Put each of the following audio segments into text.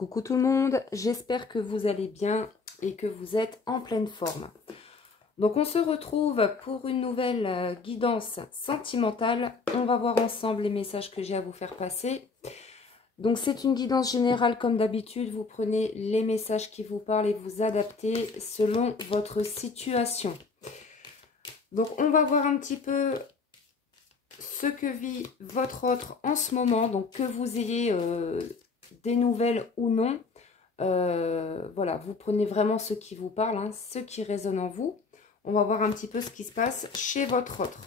Coucou tout le monde, j'espère que vous allez bien et que vous êtes en pleine forme. Donc on se retrouve pour une nouvelle guidance sentimentale. On va voir ensemble les messages que j'ai à vous faire passer. Donc c'est une guidance générale comme d'habitude. Vous prenez les messages qui vous parlent et vous adaptez selon votre situation. Donc on va voir un petit peu ce que vit votre autre en ce moment. Donc que vous ayez des nouvelles ou non. Voilà, vous prenez vraiment ce qui vous parle, hein, ce qui résonne en vous. On va voir un petit peu ce qui se passe chez votre autre.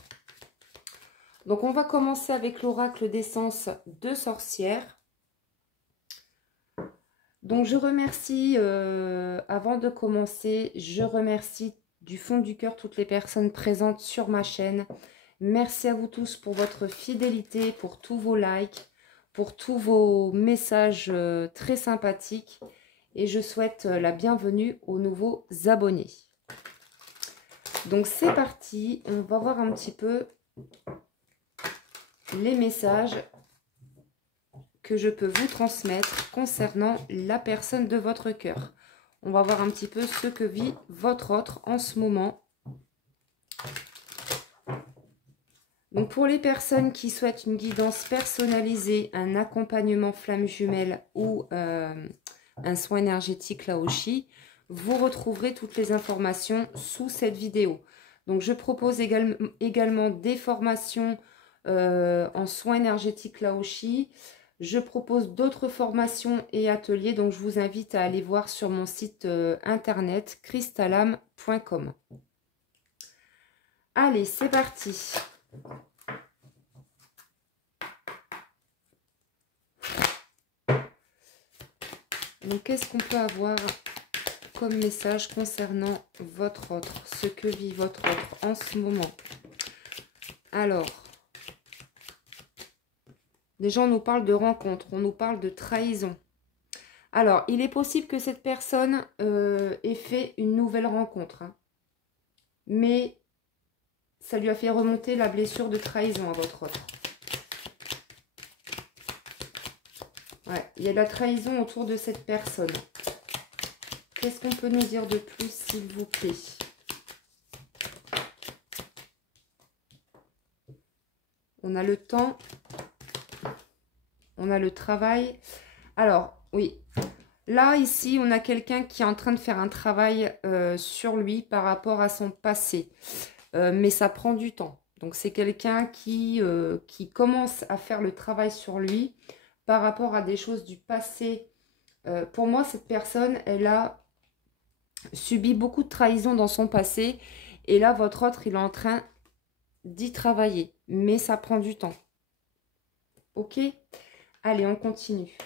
Donc, on va commencer avec l'oracle d'essence de sorcière. Donc, je remercie, avant de commencer, je remercie du fond du cœur toutes les personnes présentes sur ma chaîne. Merci à vous tous pour votre fidélité, pour tous vos likes, pour tous vos messages très sympathiques. Et je souhaite la bienvenue aux nouveaux abonnés. Donc c'est parti, on va voir un petit peu les messages que je peux vous transmettre concernant la personne de votre cœur. On va voir un petit peu ce que vit votre autre en ce moment. Donc pour les personnes qui souhaitent une guidance personnalisée, un accompagnement flamme jumelle ou un soin énergétique Laoshi, vous retrouverez toutes les informations sous cette vidéo. Donc je propose également des formations en soins énergétiques Laoshi. Je propose d'autres formations et ateliers, donc je vous invite à aller voir sur mon site internet crystalam.com. Allez, c'est parti. Donc, qu'est-ce qu'on peut avoir comme message concernant votre autre, ce que vit votre autre en ce moment? Alors, déjà, on nous parle de rencontre, on nous parle de trahison. Alors, il est possible que cette personne ait fait une nouvelle rencontre, hein, mais ça lui a fait remonter la blessure de trahison à votre autre. Ouais, il y a de la trahison autour de cette personne. Qu'est-ce qu'on peut nous dire de plus, s'il vous plaît? On a le temps. On a le travail. Alors, oui. Là, ici, on a quelqu'un qui est en train de faire un travail sur lui par rapport à son passé. Mais ça prend du temps. Donc, c'est quelqu'un qui commence à faire le travail sur lui par rapport à des choses du passé. Pour moi, cette personne, elle a subi beaucoup de trahison dans son passé. Et là, votre autre, il est en train d'y travailler. Mais ça prend du temps. Ok? Allez, on continue.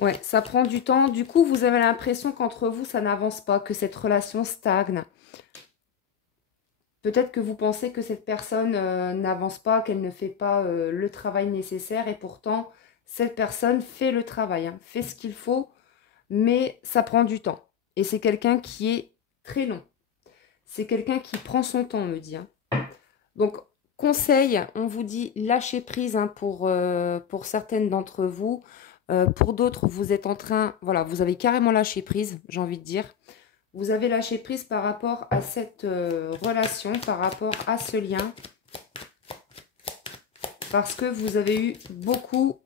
Ouais, ça prend du temps. Du coup, vous avez l'impression qu'entre vous, ça n'avance pas, que cette relation stagne. Peut-être que vous pensez que cette personne n'avance pas, qu'elle ne fait pas le travail nécessaire. Et pourtant, cette personne fait le travail, hein, fait ce qu'il faut, mais ça prend du temps. Et c'est quelqu'un qui est très long. C'est quelqu'un qui prend son temps, on me dit. Hein. Donc, conseil, on vous dit lâcher prise, hein, pour certaines d'entre vous. Pour d'autres, vous êtes en train, voilà, vous avez carrément lâché prise, j'ai envie de dire. Vous avez lâché prise par rapport à cette relation, par rapport à ce lien. Parce que vous avez eu beaucoup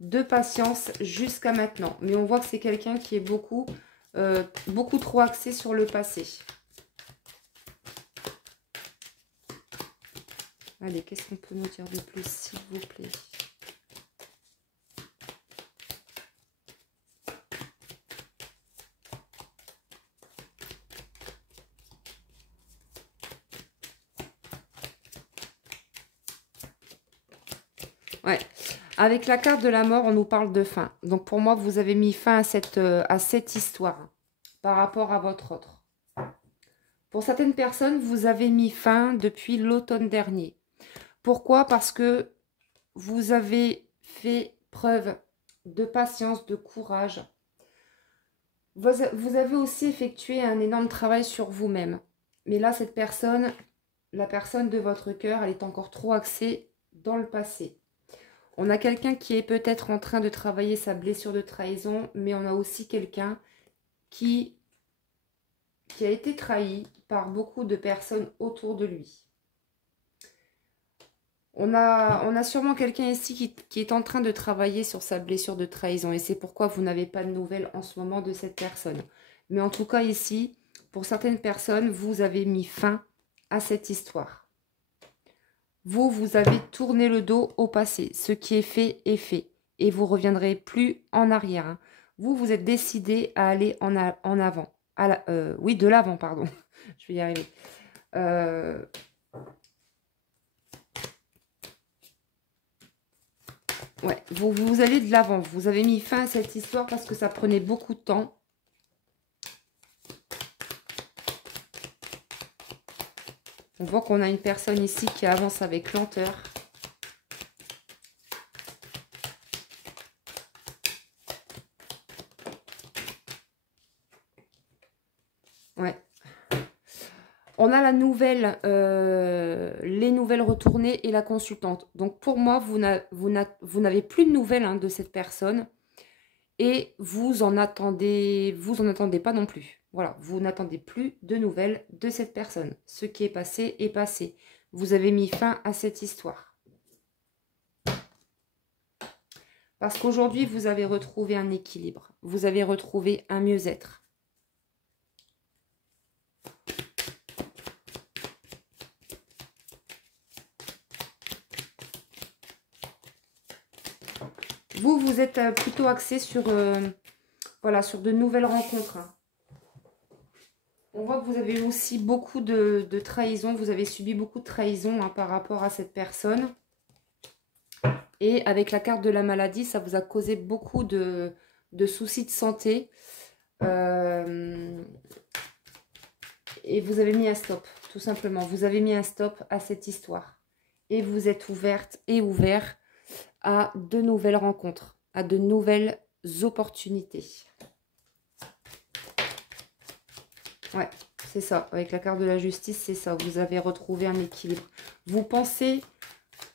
de patience jusqu'à maintenant. Mais on voit que c'est quelqu'un qui est beaucoup trop axé sur le passé. Allez, qu'est-ce qu'on peut nous dire de plus, s'il vous plaît? Ouais, avec la carte de la mort, on nous parle de fin. Donc pour moi, vous avez mis fin à cette histoire, hein, par rapport à votre autre. Pour certaines personnes, vous avez mis fin depuis l'automne dernier. Pourquoi? Parce que vous avez fait preuve de patience, de courage. Vous avez aussi effectué un énorme travail sur vous-même. Mais là, cette personne, la personne de votre cœur, elle est encore trop axée dans le passé. On a quelqu'un qui est peut-être en train de travailler sa blessure de trahison, mais on a aussi quelqu'un qui a été trahi par beaucoup de personnes autour de lui. On a sûrement quelqu'un ici qui est en train de travailler sur sa blessure de trahison. Et c'est pourquoi vous n'avez pas de nouvelles en ce moment de cette personne. Mais en tout cas ici, pour certaines personnes, vous avez mis fin à cette histoire. Vous avez tourné le dos au passé. Ce qui est fait est fait. Et vous ne reviendrez plus en arrière. Hein. Vous êtes décidé à aller en avant. Oui, de l'avant, pardon. Je vais y arriver. Ouais, vous allez de l'avant. Vous avez mis fin à cette histoire parce que ça prenait beaucoup de temps. On voit qu'on a une personne ici qui avance avec lenteur. Ouais. On a la nouvelle, les nouvelles retournées et la consultante. Donc pour moi, vous n'avez plus de nouvelles hein, de cette personne. Et vous en attendez pas non plus. Voilà, vous n'attendez plus de nouvelles de cette personne. Ce qui est passé est passé. Vous avez mis fin à cette histoire. Parce qu'aujourd'hui, vous avez retrouvé un équilibre. Vous avez retrouvé un mieux-être. Vous êtes plutôt axé sur, voilà, sur de nouvelles rencontres. On voit que vous avez aussi beaucoup de trahison. Vous avez subi beaucoup de trahison hein, par rapport à cette personne. Et avec la carte de la maladie, ça vous a causé beaucoup de soucis de santé. Et vous avez mis un stop, tout simplement. Vous avez mis un stop à cette histoire. Et vous êtes ouverte et ouvert à de nouvelles rencontres, à de nouvelles opportunités. Ouais, c'est ça. Avec la carte de la justice, c'est ça. Vous avez retrouvé un équilibre. Vous pensez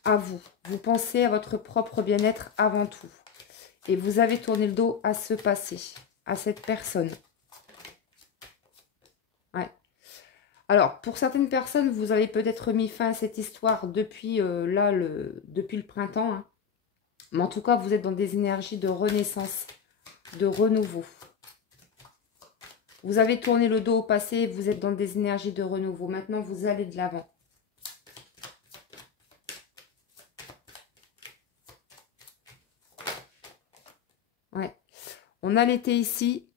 à vous. Vous pensez à votre propre bien-être avant tout. Et vous avez tourné le dos à ce passé, à cette personne. Ouais. Alors, pour certaines personnes, vous avez peut-être mis fin à cette histoire depuis, depuis le printemps. Hein. Mais en tout cas, vous êtes dans des énergies de renaissance, de renouveau. Vous avez tourné le dos au passé, vous êtes dans des énergies de renouveau. Maintenant, vous allez de l'avant. Ouais. On a l'été ici.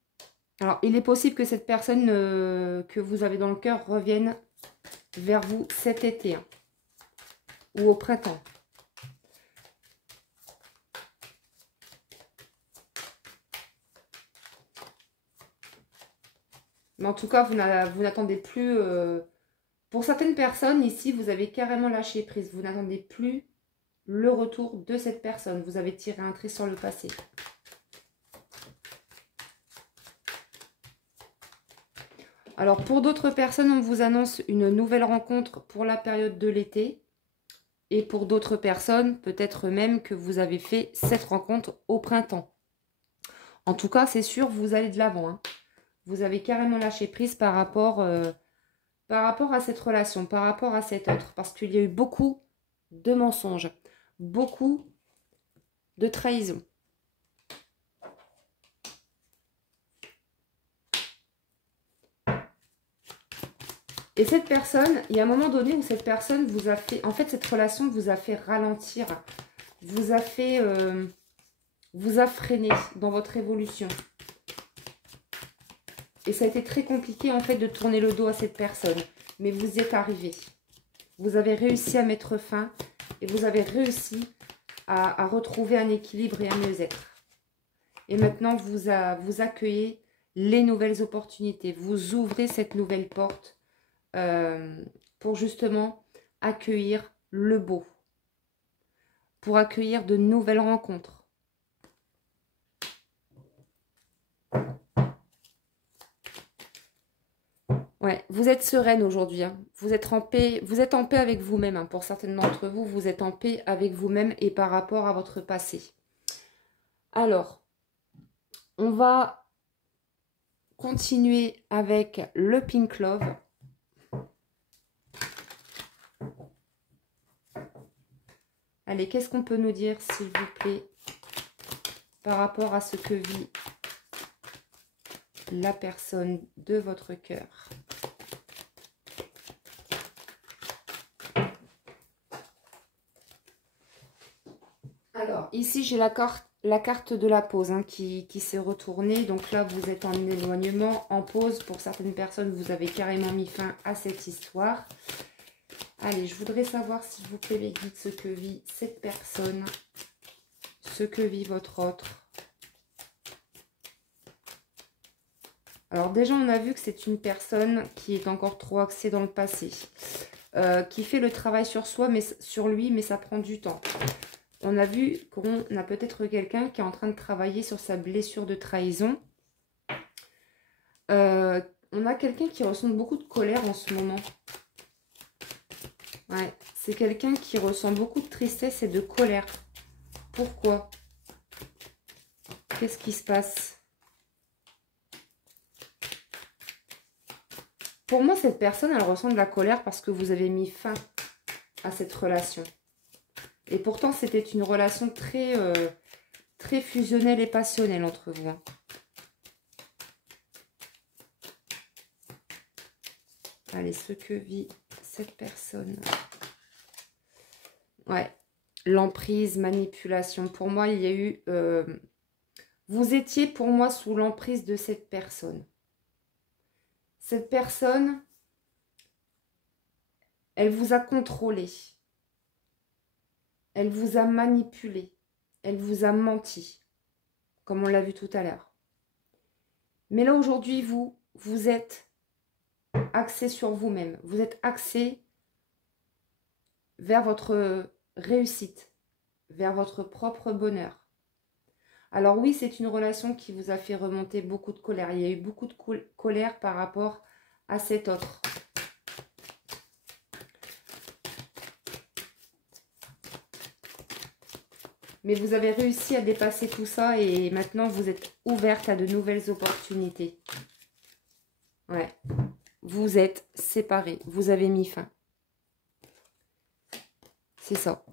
Alors, il est possible que cette personne que vous avez dans le cœur revienne vers vous cet été. Hein, ou au printemps. Mais en tout cas, vous n'attendez plus... Pour certaines personnes, ici, vous avez carrément lâché prise. Vous n'attendez plus le retour de cette personne. Vous avez tiré un trait sur le passé. Alors, pour d'autres personnes, on vous annonce une nouvelle rencontre pour la période de l'été. Et pour d'autres personnes, peut-être même que vous avez fait cette rencontre au printemps. En tout cas, c'est sûr, vous allez de l'avant. Hein. Vous avez carrément lâché prise par rapport à cette relation, par rapport à cet autre. Parce qu'il y a eu beaucoup de mensonges, beaucoup de trahison. Et cette personne, il y a un moment donné où cette personne vous a fait... En fait, cette relation vous a fait ralentir, vous a fait... vous a freiné dans votre évolution. Et ça a été très compliqué, en fait, de tourner le dos à cette personne. Mais vous y êtes arrivé. Vous avez réussi à mettre fin et vous avez réussi à retrouver un équilibre et un mieux-être. Et maintenant, vous accueillez les nouvelles opportunités. Vous ouvrez cette nouvelle porte pour justement accueillir le beau. Pour accueillir de nouvelles rencontres. Ouais, vous êtes sereine aujourd'hui, hein. Vous êtes en paix avec vous-même, hein. Pour certaines d'entre vous, vous êtes en paix avec vous-même et par rapport à votre passé. Alors, on va continuer avec le Pink Love. Allez, qu'est-ce qu'on peut nous dire, s'il vous plaît, par rapport à ce que vit la personne de votre cœur? Alors, ici, j'ai la carte de la pause, hein, qui s'est retournée. Donc là, vous êtes en éloignement, en pause. Pour certaines personnes, vous avez carrément mis fin à cette histoire. Allez, je voudrais savoir, s'il vous plaît, les guides, ce que vit cette personne, ce que vit votre autre. Alors déjà, on a vu que c'est une personne qui est encore trop axée dans le passé, qui fait le travail sur soi, mais sur lui, mais ça prend du temps. On a vu qu'on a peut-être quelqu'un qui est en train de travailler sur sa blessure de trahison. On a quelqu'un qui ressent beaucoup de colère en ce moment. Ouais, c'est quelqu'un qui ressent beaucoup de tristesse et de colère. Pourquoi? Qu'est-ce qui se passe? Pour moi, cette personne, elle ressent de la colère parce que vous avez mis fin à cette relation. Et pourtant, c'était une relation très, très fusionnelle et passionnelle entre vous, hein. Allez, ce que vit cette personne. Ouais, l'emprise, manipulation. Pour moi, il y a eu... vous étiez pour moi sous l'emprise de cette personne. Cette personne, elle vous a contrôlé. Elle vous a manipulé. Elle vous a menti. Comme on l'a vu tout à l'heure. Mais là, aujourd'hui, vous êtes axé sur vous-même. Vous êtes axé vers votre réussite, vers votre propre bonheur. Alors oui, c'est une relation qui vous a fait remonter beaucoup de colère. Il y a eu beaucoup de colère par rapport à cet autre. Mais vous avez réussi à dépasser tout ça et maintenant vous êtes ouverte à de nouvelles opportunités. Ouais. Vous êtes séparés. Vous avez mis fin. C'est ça.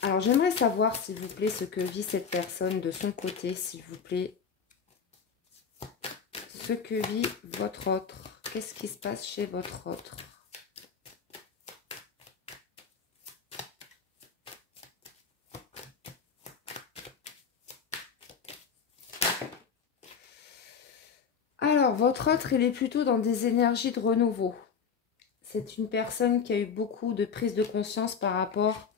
Alors, j'aimerais savoir, s'il vous plaît, ce que vit cette personne de son côté, s'il vous plaît. Ce que vit votre autre. Qu'est-ce qui se passe chez votre autre? Alors, votre autre, il est plutôt dans des énergies de renouveau. C'est une personne qui a eu beaucoup de prise de conscience par rapport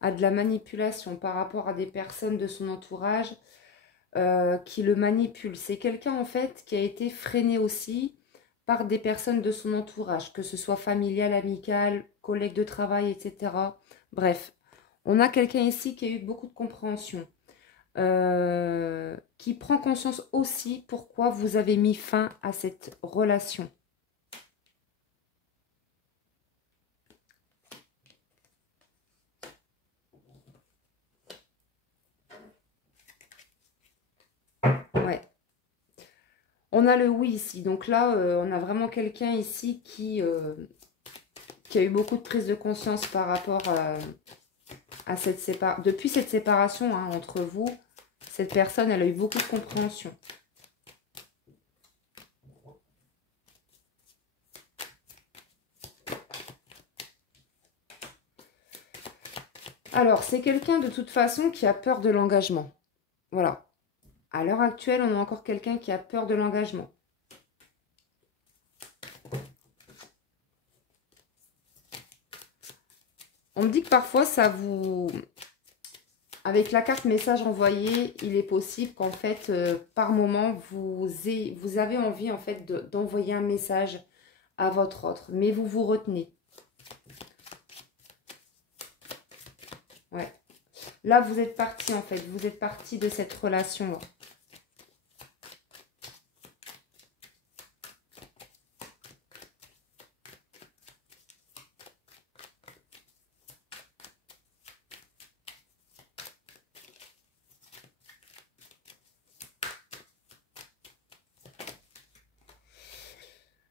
à de la manipulation, par rapport à des personnes de son entourage qui le manipulent. C'est quelqu'un, en fait, qui a été freiné aussi par des personnes de son entourage, que ce soit familial, amical, collègue de travail, etc. Bref, on a quelqu'un ici qui a eu beaucoup de compréhension. Qui prend conscience aussi pourquoi vous avez mis fin à cette relation. Ouais. On a le oui ici. Donc là, on a vraiment quelqu'un ici qui a eu beaucoup de prise de conscience par rapport à cette séparation. Depuis cette séparation, hein, entre vous, cette personne, elle a eu beaucoup de compréhension. Alors, c'est quelqu'un de toute façon qui a peur de l'engagement. Voilà. À l'heure actuelle, on a encore quelqu'un qui a peur de l'engagement. On me dit que parfois, ça vous... Avec la carte message envoyé, il est possible qu'en fait, par moment, vous avez envie en fait d'envoyer un message à votre autre. Mais vous vous retenez. Ouais. Là, vous êtes parti en fait. Vous êtes parti de cette relation-là.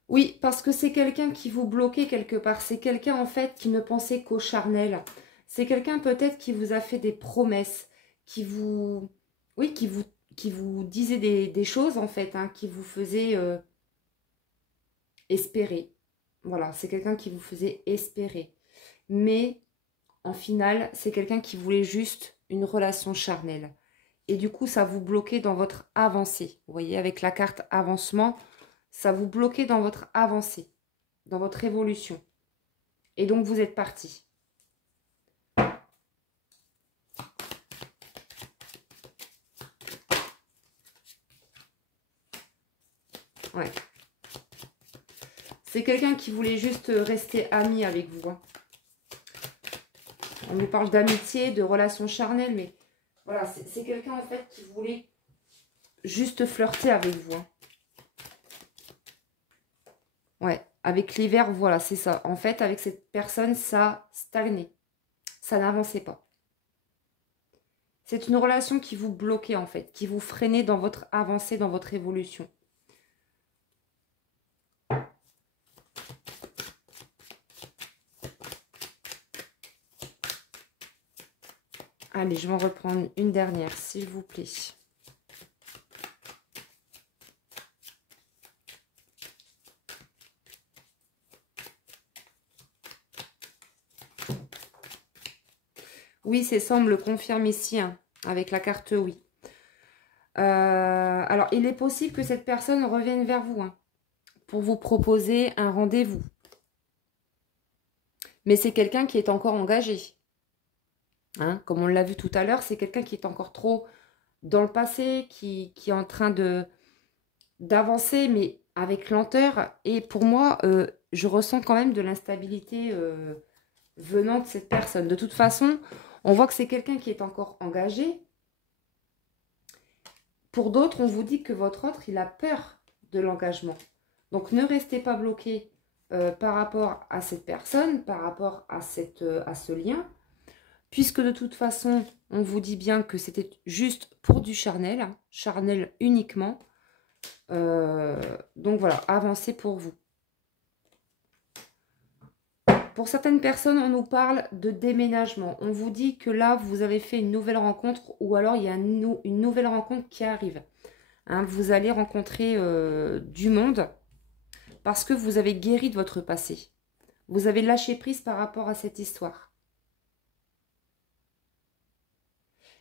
Oui, parce que c'est quelqu'un qui vous bloquait quelque part. C'est quelqu'un, en fait, qui ne pensait qu'au charnel. C'est quelqu'un, peut-être, qui vous a fait des promesses, qui vous... Oui, qui vous disait des choses, en fait, hein, qui vous faisait espérer. Voilà, c'est quelqu'un qui vous faisait espérer. Mais, en final, c'est quelqu'un qui voulait juste une relation charnelle. Et du coup, ça vous bloquait dans votre avancée. Vous voyez, avec la carte avancement, ça vous bloquait dans votre avancée, dans votre évolution. Et donc, vous êtes parti. Ouais. C'est quelqu'un qui voulait juste rester ami avec vous. Hein. On nous parle d'amitié, de relations charnelles, mais voilà, c'est quelqu'un en fait qui voulait juste flirter avec vous. Hein. Ouais, avec l'hiver, voilà, c'est ça. En fait, avec cette personne, ça stagnait. Ça n'avançait pas. C'est une relation qui vous bloquait en fait, qui vous freinait dans votre avancée, dans votre évolution. Allez, je vais en reprendre une dernière, s'il vous plaît. Oui, c'est ça, on me le confirme ici, hein, avec la carte oui. Alors, il est possible que cette personne revienne vers vous hein, pour vous proposer un rendez-vous. Mais c'est quelqu'un qui est encore engagé. Hein, comme on l'a vu tout à l'heure, c'est quelqu'un qui est encore trop dans le passé, qui est en train d'avancer, mais avec lenteur. Et pour moi, je ressens quand même de l'instabilité venant de cette personne. De toute façon, on voit que c'est quelqu'un qui est encore engagé. Pour d'autres, on vous dit que votre autre, il a peur de l'engagement. Donc, ne restez pas bloqué par rapport à cette personne, par rapport à ce lien. Puisque de toute façon, on vous dit bien que c'était juste pour du charnel, hein, charnel uniquement. Donc voilà, avancez pour vous. Pour certaines personnes, on nous parle de déménagement. On vous dit que là, vous avez fait une nouvelle rencontre ou alors il y a une nouvelle rencontre qui arrive. Hein, vous allez rencontrer du monde parce que vous avez guéri de votre passé. Vous avez lâché prise par rapport à cette histoire.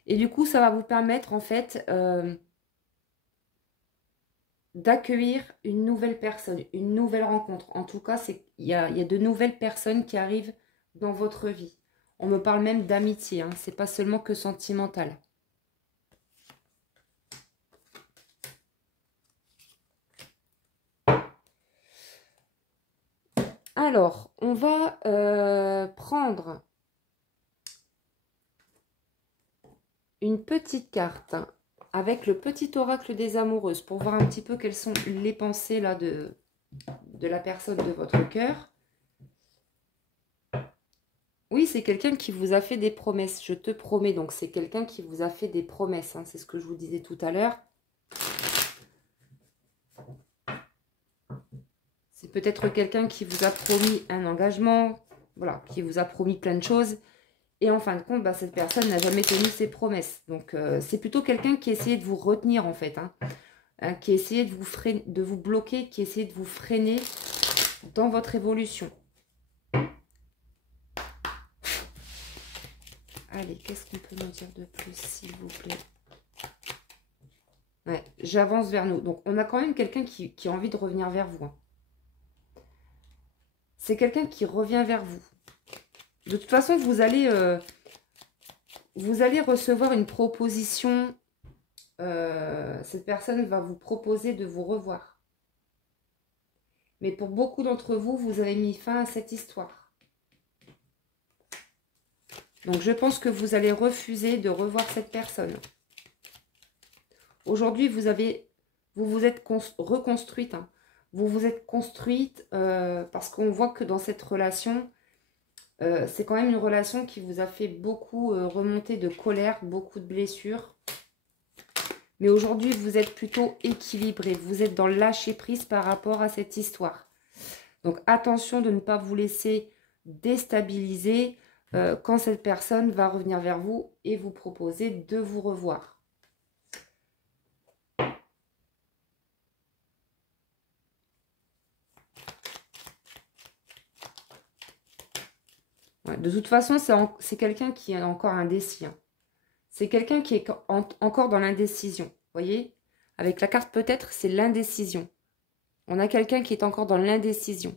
Et du coup, ça va vous permettre en fait d'accueillir une nouvelle personne, une nouvelle rencontre. En tout cas, il y a de nouvelles personnes qui arrivent dans votre vie. On me parle même d'amitié, hein, c'est pas seulement que sentimental. Alors, on va prendre une petite carte avec le petit oracle des amoureuses pour voir un petit peu quelles sont les pensées là de la personne de votre cœur. Oui, c'est quelqu'un qui vous a fait des promesses, je te promets. Donc, c'est quelqu'un qui vous a fait des promesses. Hein, c'est ce que je vous disais tout à l'heure. C'est peut-être quelqu'un qui vous a promis un engagement, voilà, qui vous a promis plein de choses. Et en fin de compte, bah, cette personne n'a jamais tenu ses promesses. Donc, c'est plutôt quelqu'un qui essayait de vous retenir, en fait. Hein, qui essayait de vous freiner, de vous bloquer, qui essayait de vous freiner dans votre évolution. Allez, qu'est-ce qu'on peut nous dire de plus, s'il vous plaît? Ouais, j'avance vers nous. Donc, on a quand même quelqu'un qui a envie de revenir vers vous. Hein. C'est quelqu'un qui revient vers vous. De toute façon, vous allez recevoir une proposition. Cette personne va vous proposer de vous revoir. Mais pour beaucoup d'entre vous, vous avez mis fin à cette histoire. Donc, je pense que vous allez refuser de revoir cette personne. Aujourd'hui, vous vous êtes reconstruite. Hein. Vous vous êtes construite parce qu'on voit que dans cette relation, c'est quand même une relation qui vous a fait beaucoup remonter de colère, beaucoup de blessures. Mais aujourd'hui, vous êtes plutôt équilibré. Vous êtes dans le lâcher prise par rapport à cette histoire. Donc, attention de ne pas vous laisser déstabiliser quand cette personne va revenir vers vous et vous proposer de vous revoir. Ouais, de toute façon, c'est quelqu'un qui est encore indécis. Hein. C'est quelqu'un qui est encore dans l'indécision. Vous voyez? Avec la carte peut-être, c'est l'indécision. On a quelqu'un qui est encore dans l'indécision.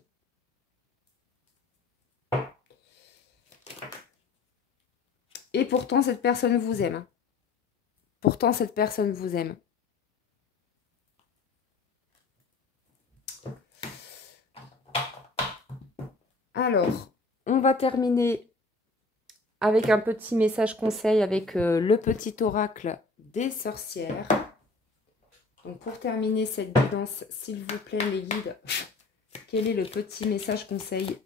Et pourtant, cette personne vous aime. Pourtant, cette personne vous aime. Alors, on va terminer avec un petit message conseil avec le petit oracle des sorcières. Donc, pour terminer cette guidance, s'il vous plaît, les guides, quel est le petit message conseil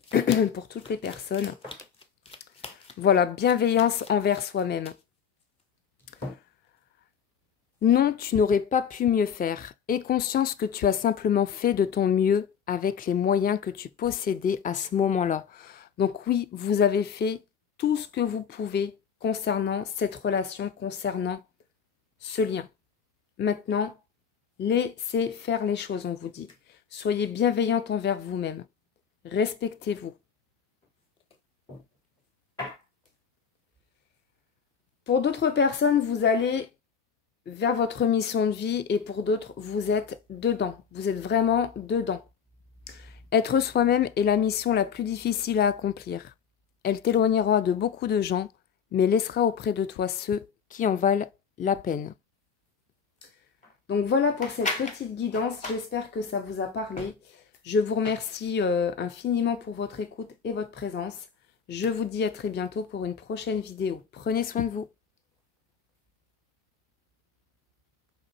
pour toutes les personnes? Voilà, bienveillance envers soi-même. Non, tu n'aurais pas pu mieux faire. Aie conscience que tu as simplement fait de ton mieux avec les moyens que tu possédais à ce moment-là. Donc oui, vous avez fait tout ce que vous pouvez concernant cette relation, concernant ce lien. Maintenant, laissez faire les choses, on vous dit. Soyez bienveillante envers vous-même. Respectez-vous. Pour d'autres personnes, vous allez vers votre mission de vie et pour d'autres, vous êtes dedans. Vous êtes vraiment dedans. Être soi-même est la mission la plus difficile à accomplir. Elle t'éloignera de beaucoup de gens, mais laissera auprès de toi ceux qui en valent la peine. Donc voilà pour cette petite guidance. J'espère que ça vous a parlé. Je vous remercie infiniment pour votre écoute et votre présence. Je vous dis à très bientôt pour une prochaine vidéo. Prenez soin de vous.